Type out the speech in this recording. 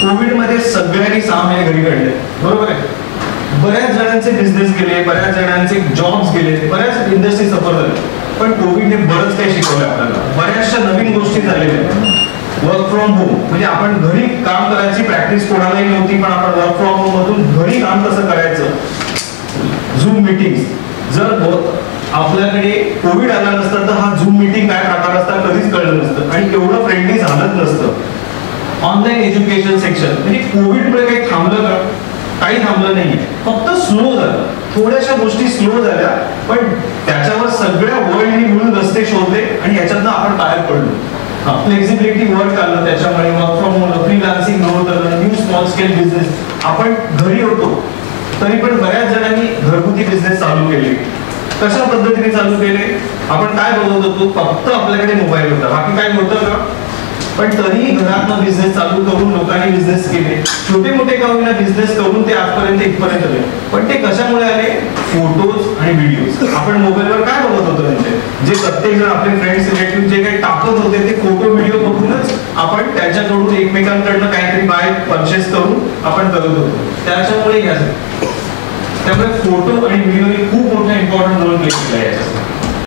कोविडमध्ये सगळ्यांनी 6 महिने घरी काढले, बरोबर आहे. बऱ्याच जणांचे बिझनेस गेले, बऱ्याच जणांचे जॉब्स गेले, बऱ्याच इंडस्ट्री सफर झाले. पण कोविडने बरंच काही शिकवलं आपल्याला. बऱ्याचशा नवीन गोष्टी झालेल्या आहेत. वर्क फ्रॉम होम म्हणजे आपण घरी काम करायची प्रॅक्टिस कोणालाही नव्हती, पण आपण वर्क फ्रॉम होम मधून घरी काम कसं करायचं. झूम मीटिंग जर आपल्याकडे कोविड आला नसतं तर हा झूम मीटिंग काय प्रकार असता कधीच कळलं नसतं आणि एवढं फ्रेंडली झालंच नसतं. ऑनलाईन एज्युकेशन सेक्शन म्हणजे कोविडमुळे काही थांबलं का? काही थांबलं नाहीये, फक्त स्लो झालं. थोड्याशा गोष्टी स्लो झाल्या, पण त्याच्यावर सगळ्या वर्ल्डने मिळून रस्ते शोधले आणि याच्यातनं आपण बाहेर पडलो. फ्लेक्झिबिलिटी वर्क आलं, त्याच्यामुळे work from home, freelancing growth झालं, न्यू स्मॉल स्केल बिझनेस. आपण घरी होतो तरी पण बऱ्याच जणांनी घरगुती बिझनेस चालू केले. कशा पद्धतीने चालू केले? आपण काय बघत होतो? फक्त आपल्याकडे मोबाईल होता, बाकी काय होतं का? पण तरीही घरातनं बिझनेस चालू करून लोकांनी बिझनेस केले. छोटे मोठे का होईना बिझनेस करून ते आजपर्यंत इथपर्यंत आले. पण ते कशामुळे आले? फोटोज आणि व्हिडिओज. आपण मोबाईलवर काय बघत होतो? म्हणजे जे प्रत्येक जण आपले फ्रेंड्स रिलेटिव्ह जे काही टाकत होते ते फोटो व्हिडिओ बघूनच आपण त्याच्याकडून एकमेकांकडनं काहीतरी बाय परचेस करून आपण करत होतो. त्याच्यामुळे त्यामुळे फोटो आणि व्हिडिओ खूप मोठा इम्पॉर्टंट रोल प्ले केला आहे.